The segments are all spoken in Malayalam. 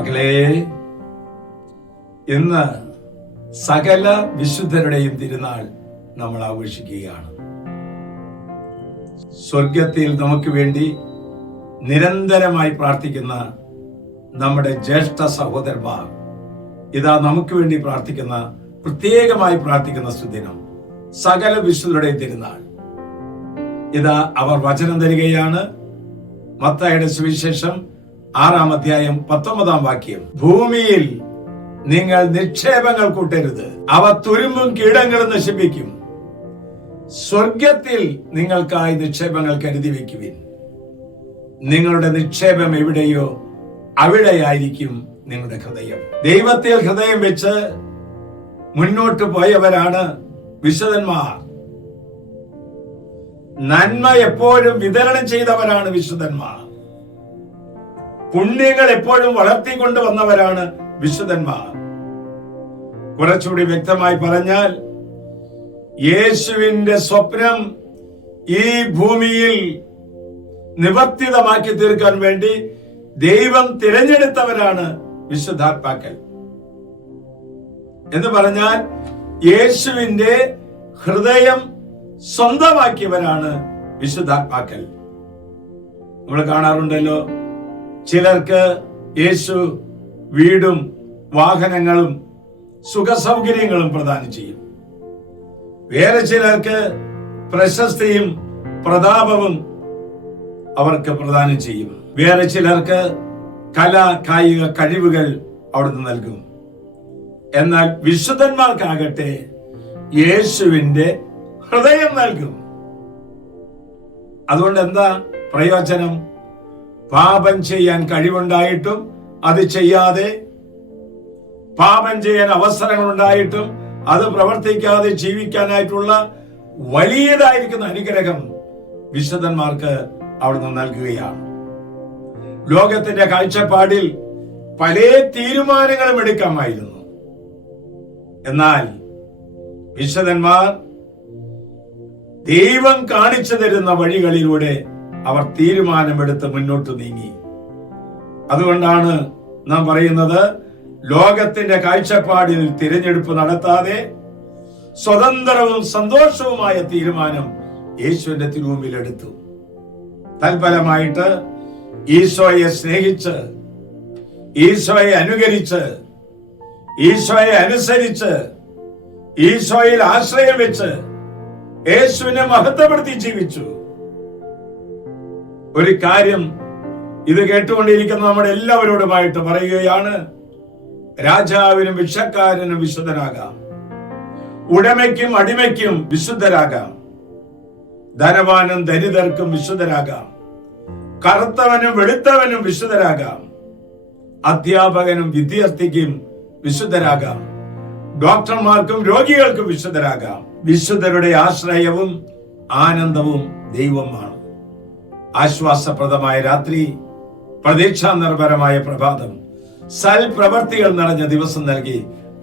മക്കളെ, ഇന്ന് സകല വിശുദ്ധരുടെയും തിരുനാൾ നമ്മൾ ആഘോഷിക്കുകയാണ്. സ്വർഗത്തിൽ നമുക്ക് വേണ്ടി നിരന്തരമായി പ്രാർത്ഥിക്കുന്ന നമ്മുടെ ജ്യേഷ്ഠ സഹോദരന്മാർ ഇതാ നമുക്ക് വേണ്ടി പ്രാർത്ഥിക്കുന്ന, പ്രത്യേകമായി പ്രാർത്ഥിക്കുന്ന സുദിനം, സകല വിശുദ്ധരുടെയും തിരുനാൾ. ഇതാ അവർ വചനം തരികയാണ്. മത്തായിയുടെ സുവിശേഷം 6-ാം അധ്യായം 19-ാം വാക്യം. ഭൂമിയിൽ നിങ്ങൾ നിക്ഷേപങ്ങൾ കൂട്ടരുത്, അവ തുരുമ്പും കീടങ്ങളും നശിപ്പിക്കും. സ്വർഗത്തിൽ നിങ്ങൾക്കായി നിക്ഷേപങ്ങൾ കരുതി വെക്കുവിൻ. നിങ്ങളുടെ നിക്ഷേപം എവിടെയോ അവിടെയായിരിക്കും നിങ്ങളുടെ ഹൃദയം. ദൈവത്തിൽ ഹൃദയം വെച്ച് മുന്നോട്ട് പോയവരാണ് വിശുദ്ധന്മാർ. നന്മ എപ്പോഴും വിതരണം ചെയ്തവരാണ് വിശുദ്ധന്മാർ. പുണ്യങ്ങൾ എപ്പോഴും വളർത്തിക്കൊണ്ടുവന്നവരാണ് വിശുദ്ധന്മാർ. കുറച്ചുകൂടി വ്യക്തമായി പറഞ്ഞാൽ, യേശുവിന്റെ സ്വപ്നം ഈ ഭൂമിയിൽ നിവർത്തിതമാക്കി തീർക്കാൻ വേണ്ടി ദൈവം തിരഞ്ഞെടുത്തവരാണ് വിശുദ്ധാത്മാക്കൾ. എന്ന് പറഞ്ഞാൽ യേശുവിന്റെ ഹൃദയം സ്വന്തമാക്കിയവരാണ് വിശുദ്ധാത്മാക്കൾ. നമ്മൾ കാണാറുണ്ടല്ലോ, ചിലർക്ക് യേശു വീടും വാഹനങ്ങളും സുഖസൗകര്യങ്ങളും പ്രദാനം ചെയ്യും. വേറെ ചിലർക്ക് പ്രശസ്തിയും പ്രതാപവും അവർക്ക് പ്രദാനം ചെയ്യും. വേറെ ചിലർക്ക് കായിക കഴിവുകൾ അവിടുന്ന് നൽകും. എന്നാൽ വിശുദ്ധന്മാർക്കാകട്ടെ യേശുവിന്റെ ഹൃദയം നൽകും. അതുകൊണ്ട് എന്താ പ്രയോജനം? പാപം ചെയ്യാൻ കഴിവുണ്ടായിട്ടും അത് ചെയ്യാതെ, പാപം ചെയ്യാൻ അവസരങ്ങൾ ഉണ്ടായിട്ടും അത് പ്രവർത്തിക്കാതെ ജീവിക്കാനായിട്ടുള്ള വലിയതായിരിക്കുന്ന അനുഗ്രഹം വിശുദ്ധന്മാർക്ക് അവിടുന്ന് നൽകുകയാണ്. ലോകത്തിന്റെ കാഴ്ചപ്പാടിൽ പല തീരുമാനങ്ങളും എടുക്കാമായിരുന്നു. എന്നാൽ വിശുദ്ധന്മാർ ദൈവം കാണിച്ചു തരുന്ന വഴികളിലൂടെ അവർ തീരുമാനമെടുത്ത് മുന്നോട്ട് നീങ്ങി. അതുകൊണ്ടാണ് നാം പറയുന്നത്, ലോകത്തിന്റെ കാഴ്ചപ്പാടിൽ തിരഞ്ഞെടുപ്പ് നടത്താതെ സ്വതന്ത്രവും സന്തോഷവുമായ തീരുമാനം യേശുവിന്റെ തിരുമുമ്പിൽ എടുത്തു. തൽഫലമായിട്ട് ഈശോയെ സ്നേഹിച്ച്, ഈശോയെ അനുകരിച്ച്, ഈശോയെ അനുസരിച്ച്, ഈശോയിൽ ആശ്രയം വെച്ച് യേശുവിനെ മഹത്വപ്പെടുത്തി ജീവിച്ചു. ഒരു കാര്യം ഇത് കേട്ടുകൊണ്ടിരിക്കുന്ന നമ്മുടെ എല്ലാവരോടുമായിട്ട് പറയുകയാണ്, രാജാവിനും ഭിക്ഷക്കാരനും വിശുദ്ധരാകാം, ഉടമയ്ക്കും അടിമയ്ക്കും വിശുദ്ധരാകാം, ധനവാനും ദരിദ്രർക്കും വിശുദ്ധരാകാം, കറുത്തവനും വെളുത്തവനും വിശുദ്ധരാകാം, അധ്യാപകനും വിദ്യാർത്ഥിക്കും വിശുദ്ധരാകാം, ഡോക്ടർമാർക്കും രോഗികൾക്കും വിശുദ്ധരാകാം. വിശുദ്ധരുടെ ആശ്രയവും ആനന്ദവും ദൈവമാണ്. ആശ്വാസപ്രദമായ രാത്രി, പ്രതീക്ഷാ നിർഭരമായ പ്രഭാതം, സൽപ്രവർത്തികൾ നിറഞ്ഞ ദിവസം നൽകി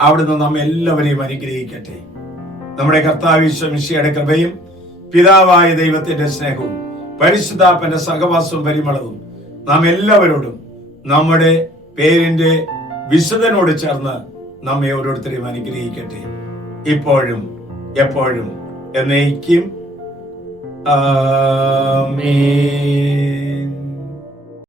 അവിടുന്ന് നമ്മെ എല്ലാവരെയും അനുഗ്രഹിക്കട്ടെ. നമ്മുടെ കർത്താവ് യേശു മിശിഹായുടെ കൃപയും പിതാവായ ദൈവത്തിന്റെ സ്നേഹവും പരിശുദ്ധാത്മാവിന്റെ സഹവാസവും പരിമളവും നാം എല്ലാവരോടും നമ്മുടെ പേരിന്റെ വിശുദ്ധനോട് ചേർന്ന് നമ്മെ ഓരോരുത്തരെയും അനുഗ്രഹിക്കട്ടെ, ഇപ്പോഴും എപ്പോഴും എന്നേക്കും. ആമേൻ.